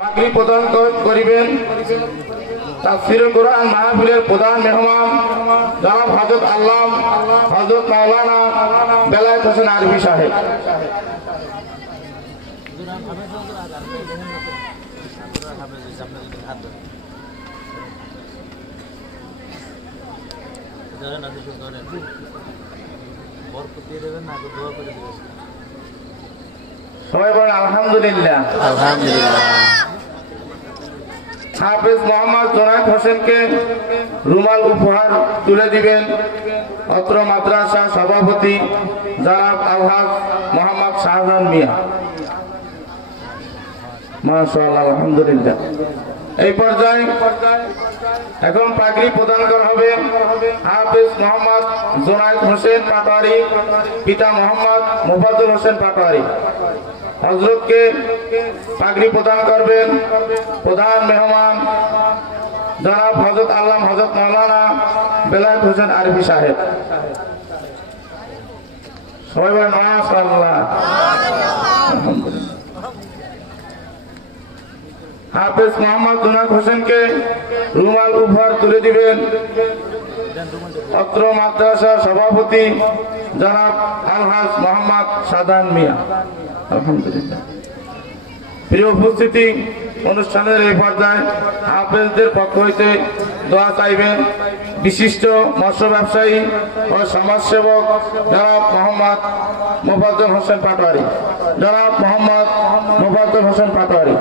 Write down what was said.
পাগড়ি প্রদান করিবেন তাফসীরুল কুরআন মাহফিলের প্রধান মেহমান জনাব হযরত আল্লামা হযরত মাওলানা বেলায়েত হোসেন আরবি সাহেব। সবাই বলেন আলহামদুলিল্লাহ। আলহামদুলিল্লাহ। হাফেজ মোহাম্মদ জোনায়েদ হোসেনকে রুমাল উপহার তুলে দিবেন অত্র মাদ্রাসা সভাপতি জনাব আলহাজ মোহাম্মদ শাহজাহান মিয়া। মাশাআল্লাহ, আলহামদুলিল্লাহ। এই পর্যায়ে এখন পাগড়ি প্রদান করা হবে হাফেজ মোহাম্মদ জোনায়েদ হোসেন পাটোয়ারি, পিতা মোহাম্মদ মোফাজ্জল হোসেন পাটোয়ারি। হযরতকে পাগড়ি প্রদান করবেন প্রধান মেহমান জনাব হযরত আল্লামা হযরত মাওলানা বেলায়েত হোসেন আরবি সাহেব। সবাই বলেন মাশাআল্লাহ। হাফেজ মোহাম্মদ জোনায়েদ হোসেনকে রুমাল উপহার তুলে দিবেন অত্র মাদ্রাসার সভাপতি জনাব আলহাজ মোহাম্মদ শাহজাহান মিয়া। আলহামদুলিল্লাহ। প্রিয় উপস্থিতি, অনুষ্ঠানের এই পর্যায়ে হাফেজদের পক্ষ হইতে দোয়া চাইবেন বিশিষ্ট মৎস্য ব্যবসায়ী ও সমাজসেবক জনাব মোহাম্মদ মোফাজ্জল হোসেন পাটোয়ারি। জনাব মোহাম্মদ মোফাজ্জল হোসেন পাটোয়ারি।